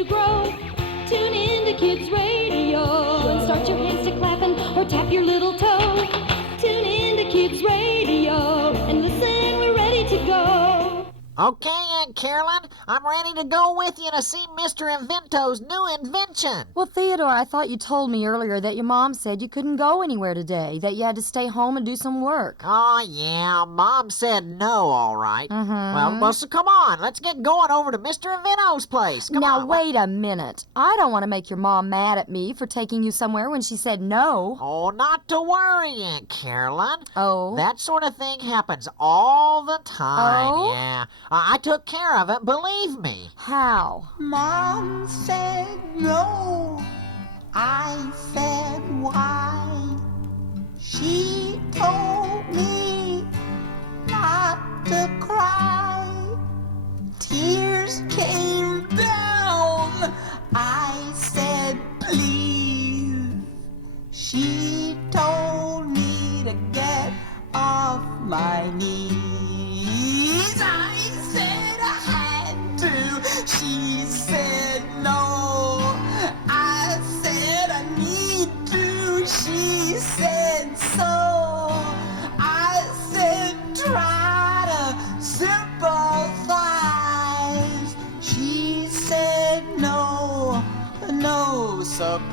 you grow. Tune in to Kids Radio and start your hands to clapping or tap your little toe. Tune in to Kids Radio and listen, we're ready to go. Okay, Aunt Carolyn, I'm ready to go with you to see Mr. Invento's new invention. Well, Theodore, I thought you told me earlier that your mom said you couldn't go anywhere today, that you had to stay home and do some work. Oh, yeah, Mom said no, all right. Well, so come on, let's get going over to Mr. Invento's place. Come Now, on. wait a minute. I don't want to make your mom mad at me for taking you somewhere when she said no. Oh, not to worry, Aunt Carolyn. Oh? That sort of thing happens all the time, Oh? yeah. I took care of it, believe me. How? Mom said no. I said why. She told me not to cry. Tears came down. I said please. She told me to get off my knees. I said I had to. She said no. I said I need to. She said so. I said try to sympathize. She said no. No surprise.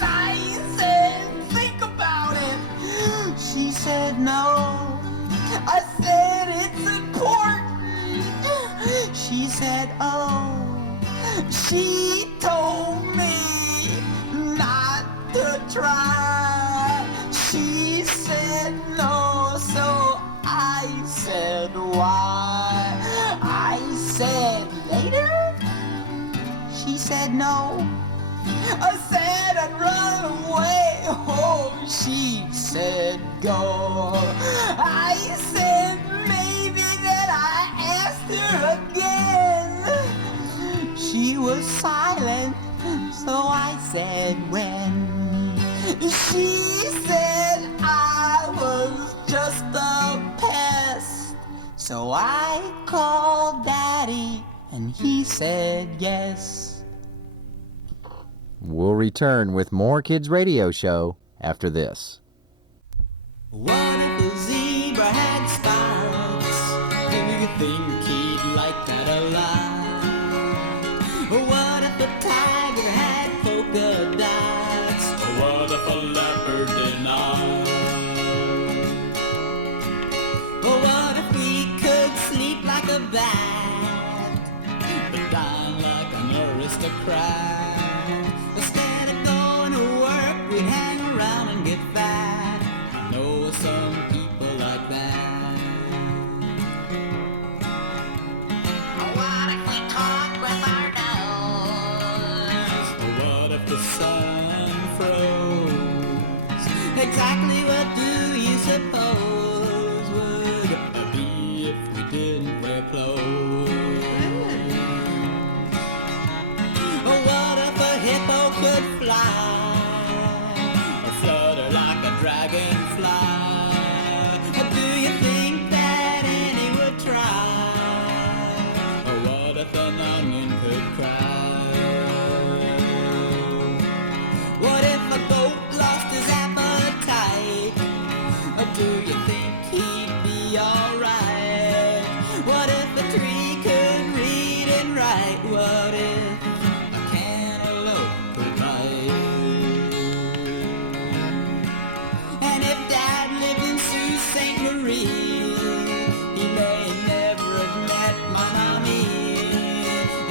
I said think about it. She said no. I said it's important. She said, oh. She told me not to try. She said no, so I said why. I said later. She said no. I said I'd run away. Oh, she said go. I said maybe that I asked her again. She was silent, so I said when. She said I was just a pest. So I called Daddy, and he said yes. We'll return with more Kids Radio Show after this. What if a zebra had spots? Do you think he'd like that a lot? What if a tiger had polka dots? What if a leopard did not? What if we could sleep like a bat, but dine like an aristocrat? Instead of going to work, we'd hang around and get fat. I know some people like that. What if we talk with our nose? What if the sun froze? Exactly what do you suppose would be if we didn't wear clothes? What if a hippo could fly or flutter like a dragonfly? Do you think that any would try? Or what if an onion could cry? What if a goat lost his appetite? Or do you think he'd be alright? What if a tree could read and write? What if St. Marie, he may never have met my mommy,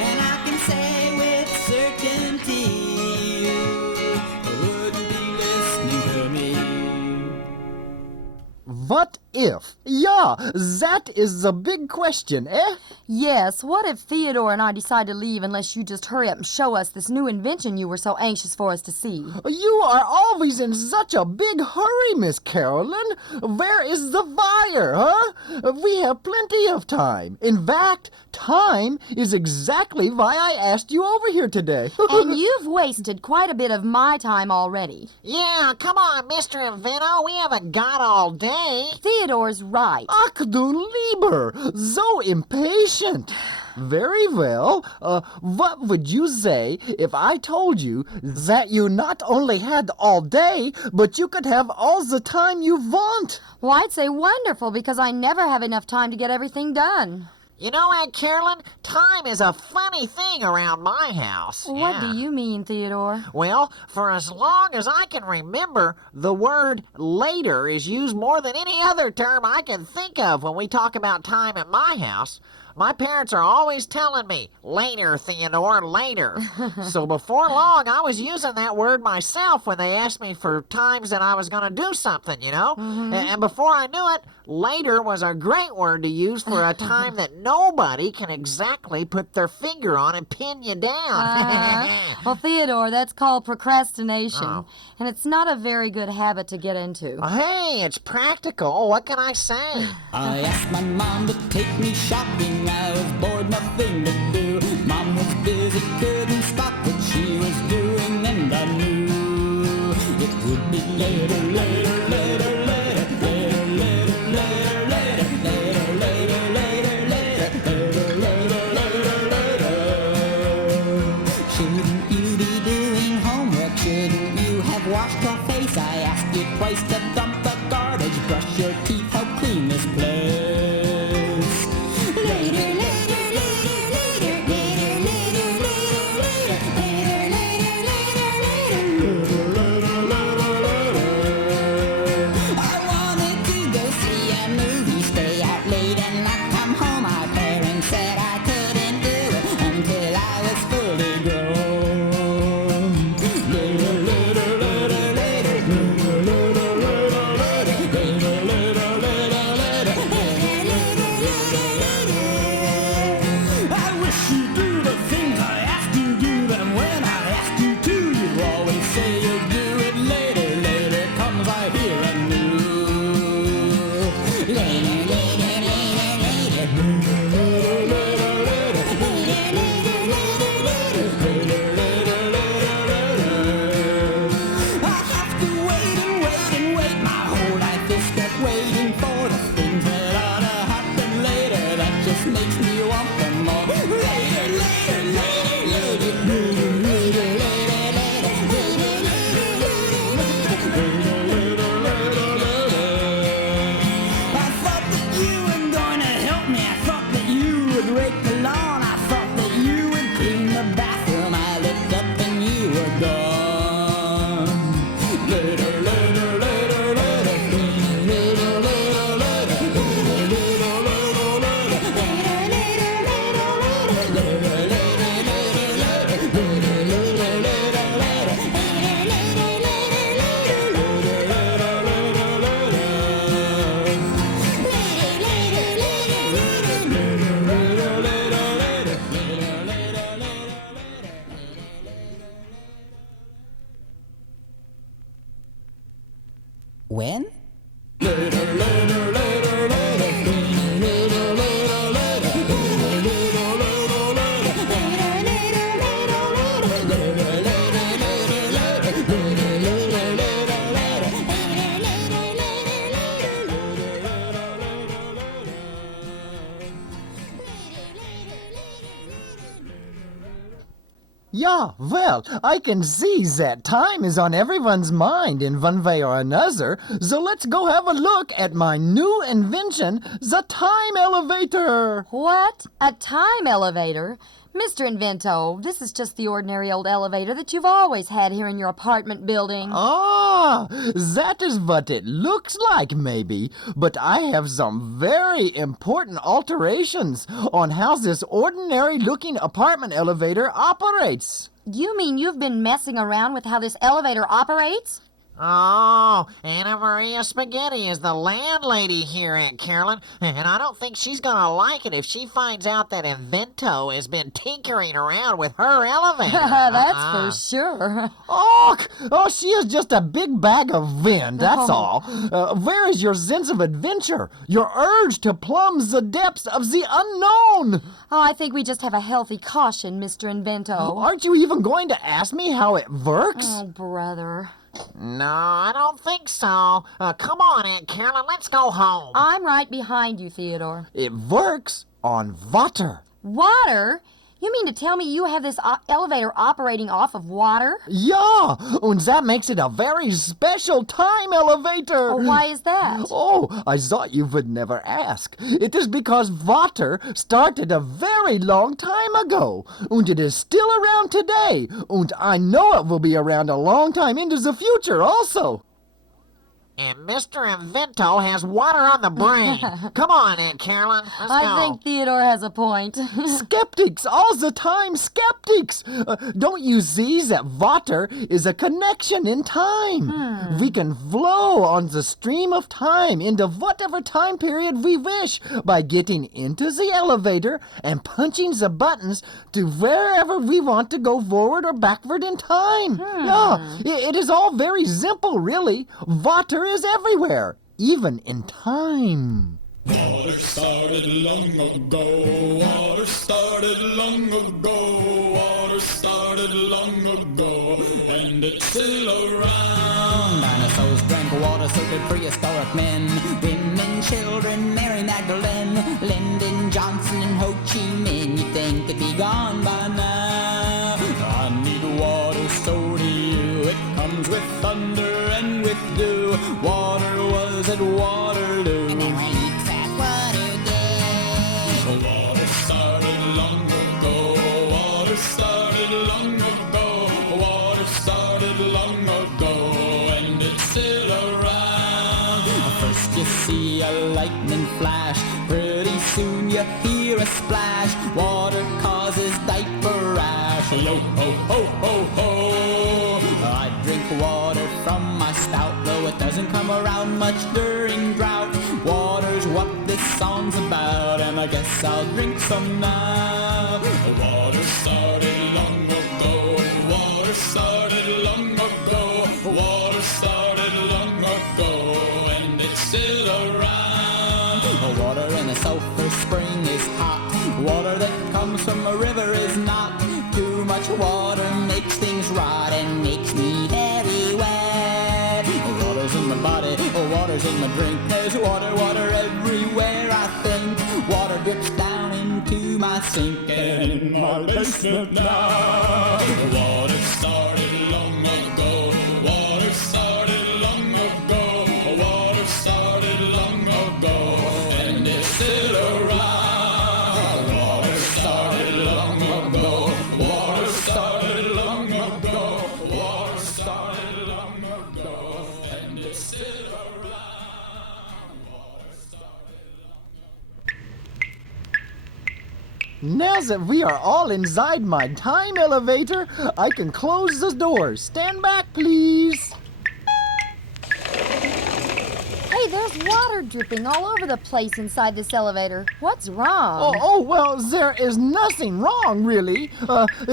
and I can say with certainty you wouldn't be listening to me. What if? Yeah, that is the big question, eh? Yes, what if Theodore and I decide to leave unless you just hurry up and show us this new invention you were so anxious for us to see? You are always in such a big hurry, Miss Carolyn. Where is the fire, huh? We have plenty of time. In fact, time is exactly why I asked you over here today. And you've wasted quite a bit of my time already. Yeah, come on, Mr. Invento. We haven't got all day. Theodore's right. Ach du lieber, so impatient. Very well. What would you say if I told you that you not only had all day, but you could have all the time you want? Well, I'd say wonderful, because I never have enough time to get everything done. You know, Aunt Carolyn, time is a funny thing around my house. What Yeah. do you mean, Theodore? Well, for as long as I can remember, the word later is used more than any other term I can think of when we talk about time at my house. My parents are always telling me, later, Theodore, later. So before long, I was using that word myself when they asked me for times that I was going to do something, you know? And before I knew it, later was a great word to use for a time that nobody can exactly put their finger on and pin you down. Well, Theodore, that's called procrastination. Oh. And it's not a very good habit to get into. Hey, it's practical. What can I say? I asked my mom to take me shopping. I was bored, nothing to do. Mom was busy, couldn't stop what she was doing, and I knew it would be later, later, later, later, later, later, later, later, later, later, later, later, later, later, later. Shouldn't you be doing homework? Shouldn't you have washed your face? I asked you twice to dump the garbage, brush your teeth, help clean this place. When? Yeah, well, I can see that time is on everyone's mind in one way or another, so let's go have a look at my new invention, the time elevator. What? A time elevator? Mr. Invento, this is just the ordinary old elevator that you've always had here in your apartment building. Ah, that is what it looks like, maybe. But I have some very important alterations on how this ordinary-looking apartment elevator operates. You mean you've been messing around with how this elevator operates? Oh, Anna Maria Spaghetti is the landlady here, Aunt Carolyn, and I don't think she's gonna like it if she finds out that Invento has been tinkering around with her elevator. That's for sure. Oh, she is just a big bag of wind, that's all. Where is your sense of adventure, your urge to plumb the depths of the unknown? Oh, I think we just have a healthy caution, Mr. Invento. Aren't you even going to ask me how it works? Oh, brother. No, I don't think so. Come on, Aunt Carolyn, let's go home. I'm right behind you, Theodore. It works on water. Water? You mean to tell me you have this elevator operating off of water? Yeah, and that makes it a very special time elevator. Oh, why is that? Oh, I thought you would never ask. It is because water started a very long time ago, and it is still around today, and I know it will be around a long time into the future also. And Mr. Invento has water on the brain. Come on, Aunt Carolyn. Let's go. I think Theodore has a point. Skeptics, all the time, skeptics. Don't you see that water is a connection in time? We can flow on the stream of time into whatever time period we wish by getting into the elevator and punching the buttons to wherever we want to go forward or backward in time. Yeah, it is all very simple, really. Water is everywhere, even in time. Water started long ago, water started long ago, water started long ago, and it's still around. Dinosaurs drank water, so did prehistoric men. Women, children, Mary Magdalene, Lyndon Johnson, and Ho Chi Minh. You'd think it'd be gone by now. I need water, so do you. It comes with thunder and with dew. Water was at Waterloo. And it reeks at Watergate. Water started long ago, water started long ago, water started long ago, and it's still around. First you see a lightning flash, pretty soon you hear a splash. Water causes diaper rash. Yo ho ho ho ho. I drink water from my spout, though it doesn't come around much during drought. Water's what this song's about, and I guess I'll drink some now. Water started long ago, water started long ago, water started long ago, and it's still around. Water in a sulfur spring is hot. Water that comes from a river is not. Too much water makes things rot and makes me very wet. Water's in my body, water's in my drink. There's water, water everywhere I think. Water drips down into my sink and in my basement now. Water started long ago, water started long ago, water started long ago, and it's still around. Water started long ago, water started long ago, water started long ago, and it's still around. Water started Now that we are all inside my time elevator, I can close the doors. Stand back, please. Hey, there's water dripping all over the place inside this elevator. What's wrong? Well, there is nothing wrong, really.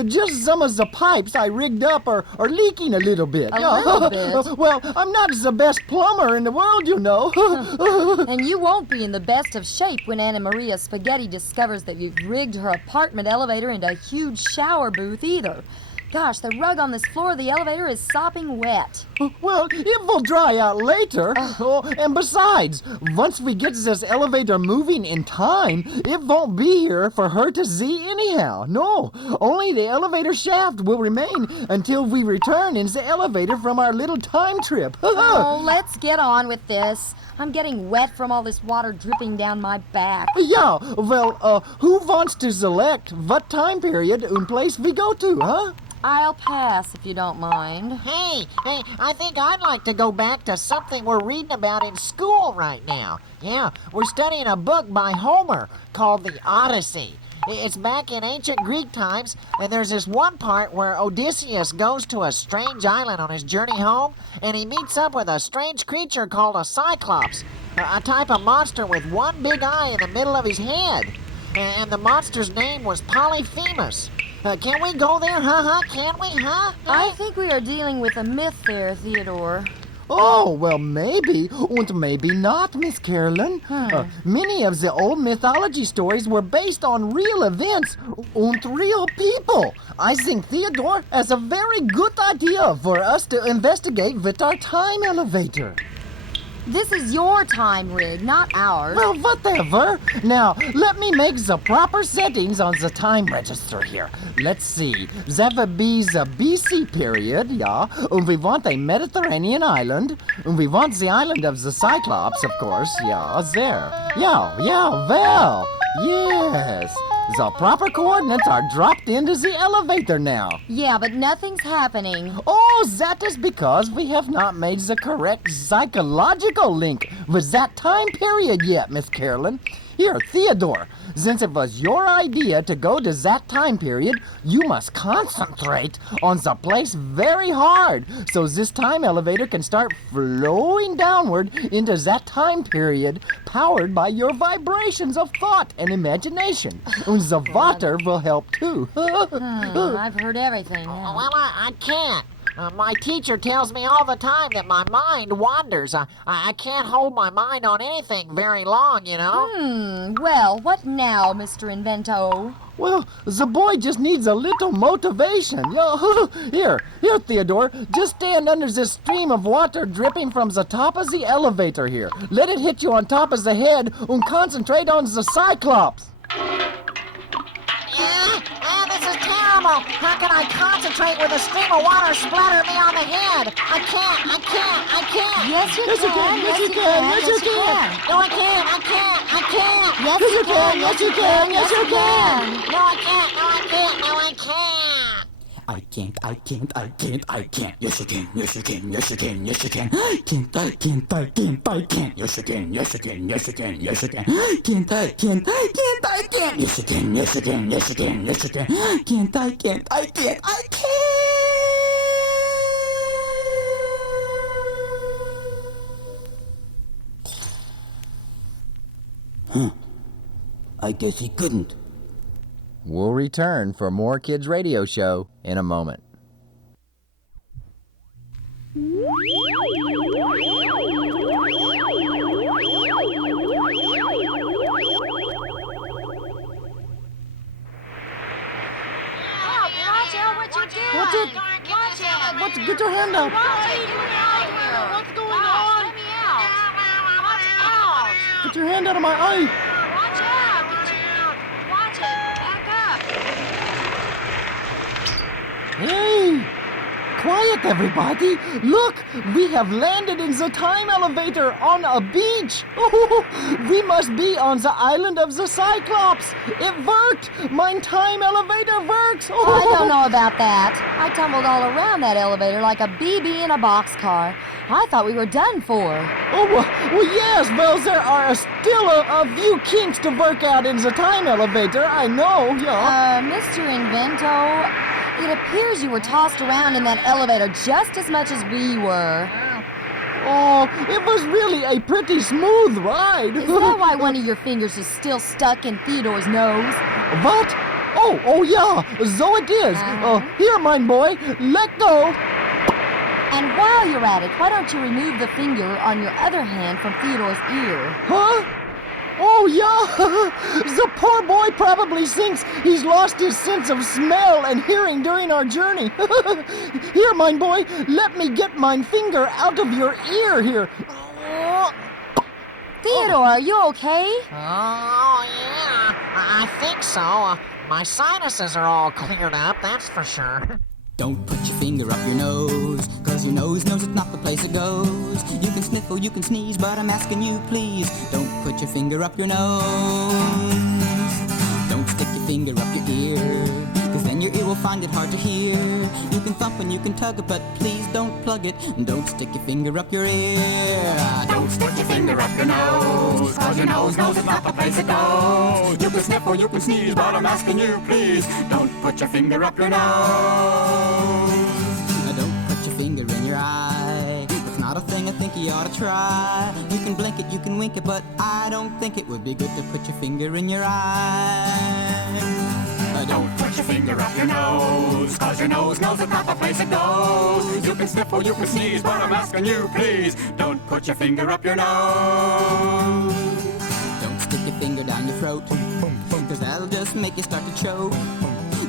Just some of the pipes I rigged up are leaking a little bit. A little bit? Well, I'm not the best plumber in the world, you know. And you won't be in the best of shape when Anna Maria Spaghetti discovers that you've rigged her apartment elevator into a huge shower booth either. Gosh, the rug on this floor of the elevator is sopping wet. Well, it will dry out later. And besides, once we get this elevator moving in time, it won't be here for her to see anyhow. No, only the elevator shaft will remain until we return in the elevator from our little time trip. Oh, let's get on with this. I'm getting wet from all this water dripping down my back. Yeah, well, who wants to select what time period and place we go to, huh? I'll pass if you don't mind. Hey, I think I'd like to go back to something we're reading about in school right now. Yeah, we're studying a book by Homer called the Odyssey. It's back in ancient Greek times, and there's this one part where Odysseus goes to a strange island on his journey home, and he meets up with a strange creature called a cyclops, a type of monster with one big eye in the middle of his head. And the monster's name was Polyphemus. Can we go there, huh? Can we, huh? I think we are dealing with a myth there, Theodore. Oh, well, maybe, and maybe not, Miss Carolyn. Many of the old mythology stories were based on real events and real people. I think Theodore has a very good idea for us to investigate with our time elevator. This is your time rig, not ours. Well, whatever. Now, let me make the proper settings on the time register here. Let's see. That would be the BC period, yeah. And we want a Mediterranean island. And we want the island of the Cyclops, of course, yeah, there. Yeah, well, yes. The proper coordinates are dropped into the elevator now. Yeah, but nothing's happening. Oh, that is because we have not made the correct psychological link with that time period yet, Miss Carolyn. Here, Theodore, since it was your idea to go to that time period, you must concentrate on the place very hard so this time elevator can start flowing downward into that time period powered by your vibrations of thought and imagination. And the water will help too. I've heard everything. Well, I can't. My teacher tells me all the time that my mind wanders. I can't hold my mind on anything very long, you know? Well, what now, Mr. Invento? Well, the boy just needs a little motivation. Here, Theodore, just stand under this stream of water dripping from the top of the elevator here. Let it hit you on top of the head and concentrate on the Cyclops. This is terrible. How can I concentrate with a stream of water splattering me on the head? I can't. Yes, you Yes, you can. Yes, you can. Yes, you can. No, I can't. Yes, Yes, you can. Yes, you can. Yes, you can. No, I can't. I can't. Yes, you can. Yes, you can. Yes, you can. Yes, you can. I can't. Yes, you can. Yes, you can. Yes, you can. Yes, you can. Yes, you can. Yes, you can. Yes, you can. Yes, you can. Yes, you can. I can't. Huh. I guess he couldn't. We'll return for more Kids Radio Show in a moment. What's get your hand up? What's going on? Let me out. Get your hand out of my eye. Watch out! Watch it! Back up! Hey! Quiet, everybody! Look! We have landed in the time elevator on a beach! Oh, we must be on the island of the Cyclops! It worked! My time elevator works! Oh. I don't know about that. I tumbled all around that elevator like a BB in a boxcar. I thought we were done for. Oh, well, yes, well, there are still a few kinks to work out in the time elevator, I know, yeah. Mr. Invento, it appears you were tossed around in that elevator just as much as we were. Oh, it was really a pretty smooth ride. Is that why one of your fingers is still stuck in Theodore's nose? What? Oh, yeah, so it is. Here, mine boy, let go. And while you're at it, why don't you remove the finger on your other hand from Theodore's ear? Huh? Oh, yeah. The poor boy probably thinks he's lost his sense of smell and hearing during our journey. Here, mine boy, let me get mine finger out of your ear here. Theodore, are you okay? Oh, yeah. I think so. My sinuses are all cleared up, that's for sure. Don't put your finger up your nose, 'cause your nose knows it's not the place it goes. You can sniffle, you can sneeze, but I'm asking you please, don't put your finger up your nose. Don't stick your finger up your ear, 'cause then your ear will find it hard to hear. You can thump and you can tug it, but please don't plug it. Don't stick your finger up your ear. Don't stick your finger up your nose, 'cause your nose knows it's not the place it goes. You can sniffle, you can sneeze, but I'm asking you please, don't put your finger up your nose. Don't put your finger in your eye. It's not a thing I think you ought to try. You can blink it, you can wink it, but I don't think it would be good to put your finger in your eye. Don't put your finger up your nose, 'cause your nose knows it's not the place it goes. You can sniffle, you can sneeze, but I'm asking you please, don't put your finger up your nose. Don't stick your finger down your throat, 'cause that'll just make you start to choke.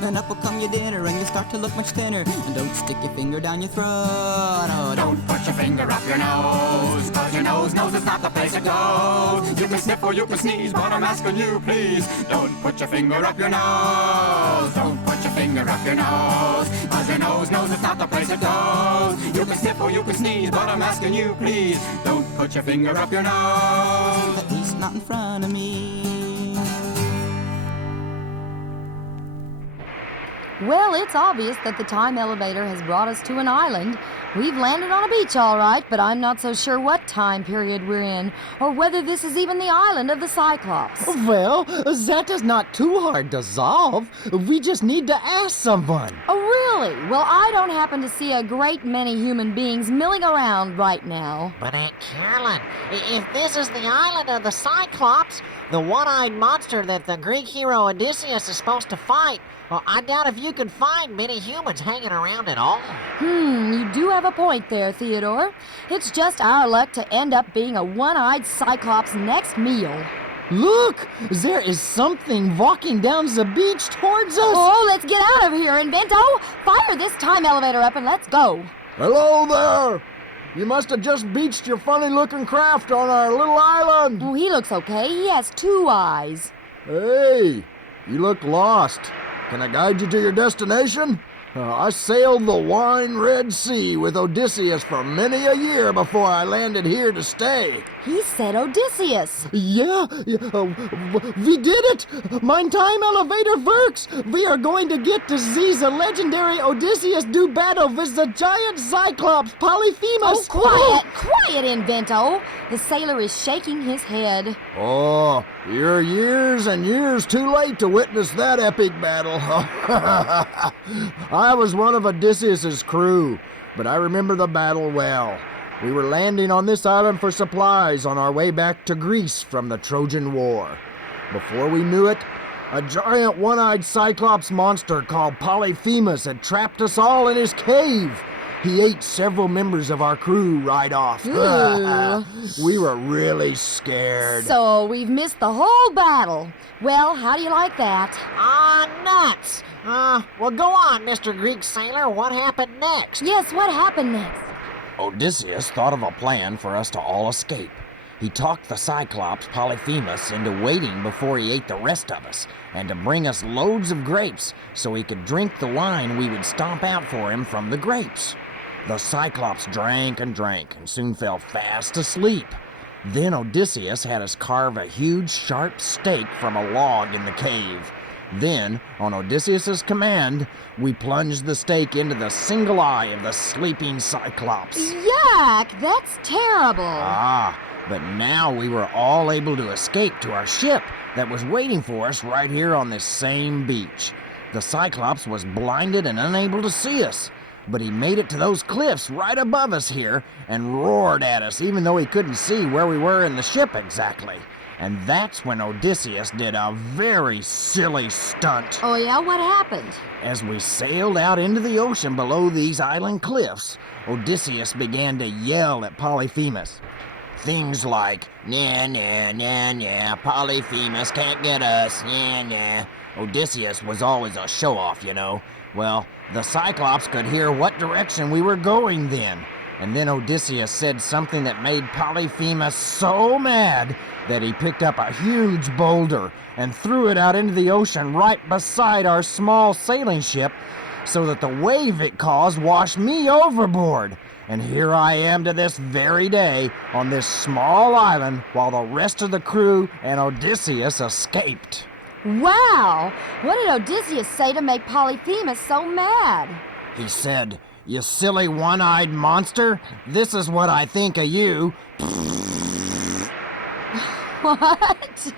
and up will come your dinner, and you'll start to look much thinner. And don't stick your finger down your throat. Oh, don't put your finger up your nose, 'cause your nose knows it's not the place it goes. You can sniff or you can sneeze, but I'm asking you, please, don't put your finger up your nose. Don't put your finger up your nose, 'cause your nose knows it's not the place it goes. You can sniff or you can sneeze, but I'm asking you, please, don't put your finger up your nose. At least not in front of me. Well, it's obvious that the time elevator has brought us to an island. We've landed on a beach all right, but I'm not so sure what time period we're in, or whether this is even the island of the Cyclops. Well, that is not too hard to solve. We just need to ask someone. Oh, really? Well, I don't happen to see a great many human beings milling around right now. But Aunt Carolyn, if this is the island of the Cyclops, the one-eyed monster that the Greek hero Odysseus is supposed to fight, well, I doubt if you can find many humans hanging around at all. You do have a point there, Theodore. It's just our luck to end up being a one-eyed Cyclops' next meal. Look, there is something walking down the beach towards us. Oh, let's get out of here, Invento! Fire this time elevator up and let's go. Hello there. You must have just beached your funny-looking craft on our little island. Oh, he looks okay. He has 2 eyes. Hey, you look lost. Can I guide you to your destination? I sailed the wine Red Sea with Odysseus for many a year before I landed here to stay. He said Odysseus. Yeah, we did it! Mein time elevator works! We are going to get to see the legendary Odysseus do battle with the giant Cyclops, Polyphemus. Oh, quiet, Invento. The sailor is shaking his head. Oh, you're years and years too late to witness that epic battle. I was one of Odysseus's crew, but I remember the battle well. We were landing on this island for supplies on our way back to Greece from the Trojan War. Before we knew it, a giant one-eyed Cyclops monster called Polyphemus had trapped us all in his cave. He ate several members of our crew right off. We were really scared. So we've missed the whole battle. Well, how do you like that? Nuts! Well, go on, Mr. Greek sailor. What happened next? Yes, what happened next? Odysseus thought of a plan for us to all escape. He talked the Cyclops, Polyphemus, into waiting before he ate the rest of us, and to bring us loads of grapes so he could drink the wine we would stomp out for him from the grapes. The Cyclops drank and soon fell fast asleep. Then Odysseus had us carve a huge sharp stake from a log in the cave. Then, on Odysseus's command, we plunged the stake into the single eye of the sleeping Cyclops. Yuck! That's terrible. But now we were all able to escape to our ship that was waiting for us right here on this same beach. The Cyclops was blinded and unable to see us, but he made it to those cliffs right above us here and roared at us even though he couldn't see where we were in the ship exactly. And that's when Odysseus did a very silly stunt. Oh yeah, what happened? As we sailed out into the ocean below these island cliffs, Odysseus began to yell at Polyphemus. Things like, nah, nah, nah, nah, Polyphemus can't get us, nah, nah. Odysseus was always a show-off, you know. Well, the Cyclops could hear what direction we were going then. And then Odysseus said something that made Polyphemus so mad that he picked up a huge boulder and threw it out into the ocean right beside our small sailing ship so that the wave it caused washed me overboard. And here I am to this very day on this small island while the rest of the crew and Odysseus escaped. Wow! What did Odysseus say to make Polyphemus so mad? He said, "You silly one-eyed monster, this is what I think of you." What?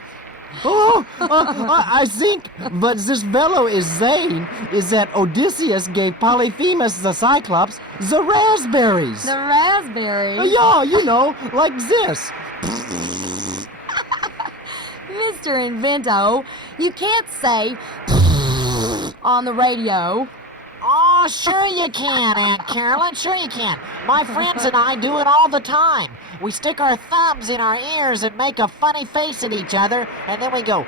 I think what this fellow is saying is that Odysseus gave Polyphemus the Cyclops the raspberries. The raspberry? Yeah, you know, like this. Mr. Invento, you can't say on the radio. Oh, sure you can, Aunt Carolyn. Sure you can. My friends and I do it all the time. We stick our thumbs in our ears and make a funny face at each other, and then we go.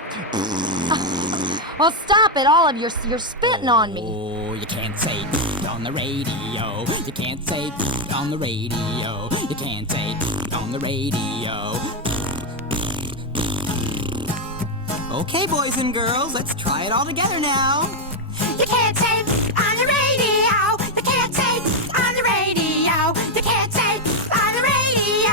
Well, stop it, all of you. You're spitting on me. Oh, you can't say on the radio. You can't say on the radio. You can't say on the radio. Okay, boys and girls, let's try it all together now. You can't say on the radio. You can't say on the radio. You can't say on the radio.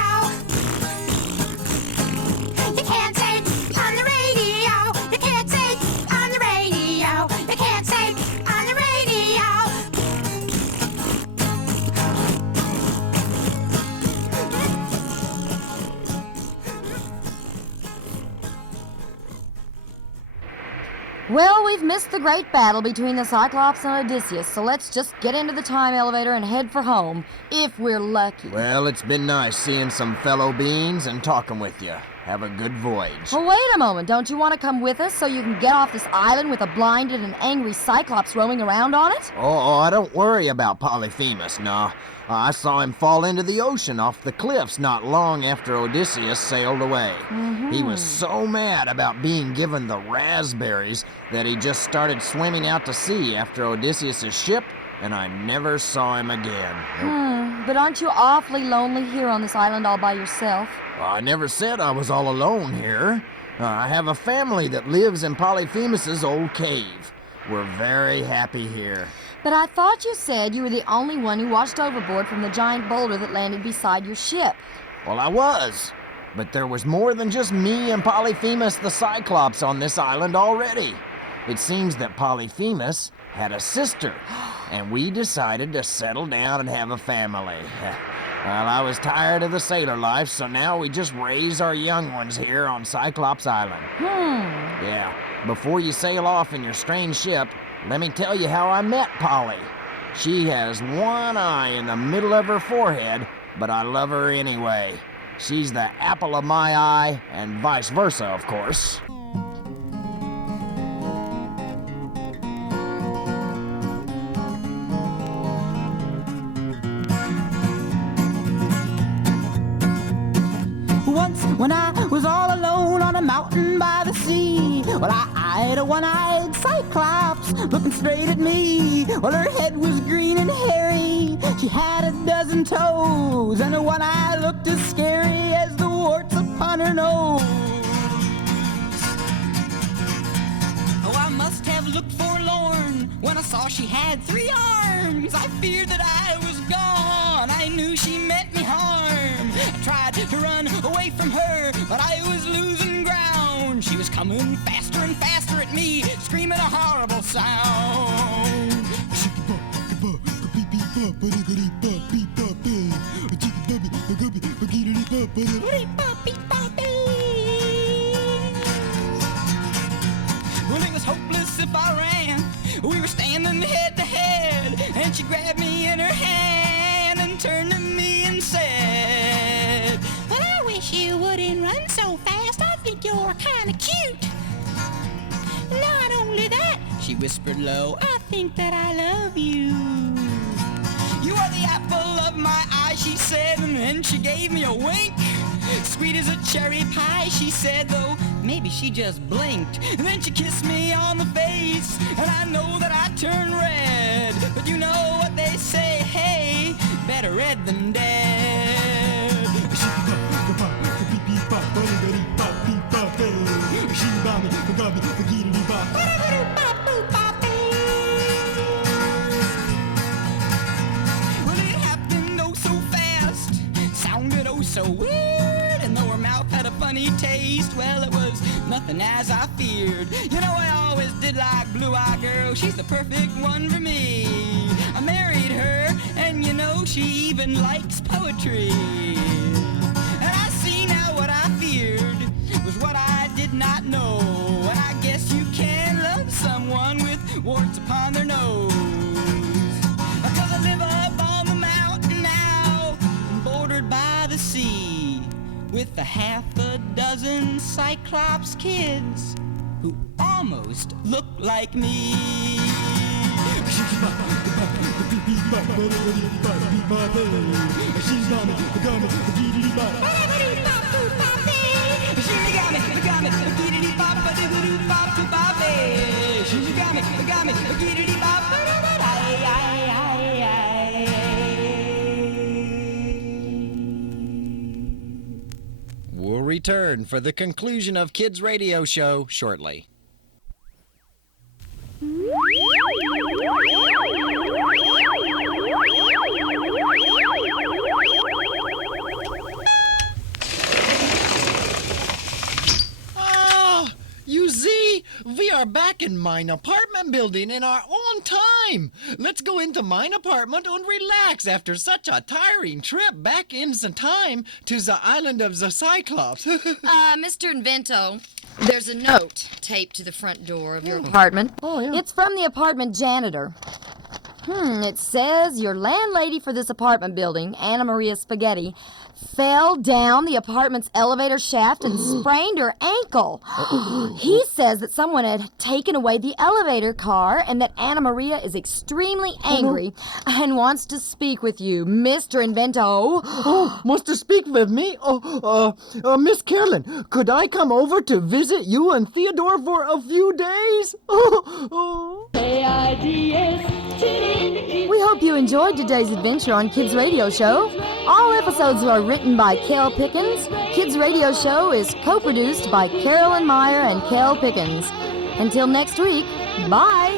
You can't say on the radio. You can't say on the radio. You can't say on the radio. Well, we've missed the great battle between the Cyclops and Odysseus, so let's just get into the time elevator and head for home, if we're lucky. Well, it's been nice seeing some fellow beings and talking with you. Have a good voyage. Well, wait a moment. Don't you want to come with us so you can get off this island with a blinded and angry Cyclops roaming around on it? Oh, I don't worry about Polyphemus, nah. I saw him fall into the ocean off the cliffs not long after Odysseus sailed away. He was so mad about being given the raspberries that he just started swimming out to sea after Odysseus' ship, and I never saw him again. But aren't you awfully lonely here on this island all by yourself? I never said I was all alone here. I have a family that lives in Polyphemus's old cave. We're very happy here. But I thought you said you were the only one who washed overboard from the giant boulder that landed beside your ship. Well, I was. But there was more than just me and Polyphemus the Cyclops on this island already. It seems that Polyphemus had a sister, and we decided to settle down and have a family. Well, I was tired of the sailor life, so now we just raise our young ones here on Cyclops Island. Yeah, before you sail off in your strange ship, let me tell you how I met Polly. She has one eye in the middle of her forehead, but I love her anyway. She's the apple of my eye, and vice versa, of course. Once when I was all alone on a mountain by the sea, well, I eyed a one-eyed Cyclops looking straight at me. Well, her head was green and hairy, she had a dozen toes, and her one eye looked as scary as the warts upon her nose. Oh, I must have looked forlorn when I saw she had 3 arms. I feared that I was gone, I knew she meant me harm. I tried to run away from her, but I was losing ground. She was coming faster and faster at me, screaming a horrible sound. Well, it was hopeless if I ran. We were standing head to head, and she grabbed me in her hand and turned to me and said, Well, I wish you wouldn't run so fast. I think you're kind of cute. Not only that, she whispered low, I think that I love you. you are the apple of my eye, she said, and then she gave me a wink. Sweet as a cherry pie, she said, though maybe she just blinked. And then she kissed me on the face, and I know that I turned red. But you know what they say, hey, better red than dead. Well, it happened oh so fast, sounded oh so weird, and though her mouth had a funny taste, well, it was nothing as I feared. You know, I always did like blue-eyed girl, she's the perfect one for me. I married her, and you know, she even likes poetry. And I see now what I feared was what I did not know. And I guess you can love someone with warts upon their nose. Because I live up on the mountain now, bordered by the sea, with a half a dozen Cyclops kids who almost look like me. return for the conclusion of Kids Radio Show shortly. You see, we are back in mine apartment building in our own time. Let's go into mine apartment and relax after such a tiring trip back in the time to the island of the Cyclops. Mr. Invento, there's a note taped to the front door of your apartment. Oh, yeah. It's from the apartment janitor. It says your landlady for this apartment building, Anna Maria Spaghetti, fell down the apartment's elevator shaft and sprained her ankle. He says that someone had taken away the elevator car and that Anna Maria is extremely angry and wants to speak with you, Mr. Invento. Wants to speak with me? Miss Carolyn, could I come over to visit you and Theodore for a few days? We hope you enjoyed today's adventure on Kids Radio Show. All episodes are written by Kel Pickens. Kids Radio Show is co-produced by Carolyn, Meyer, and Kel Pickens. Until next week, bye!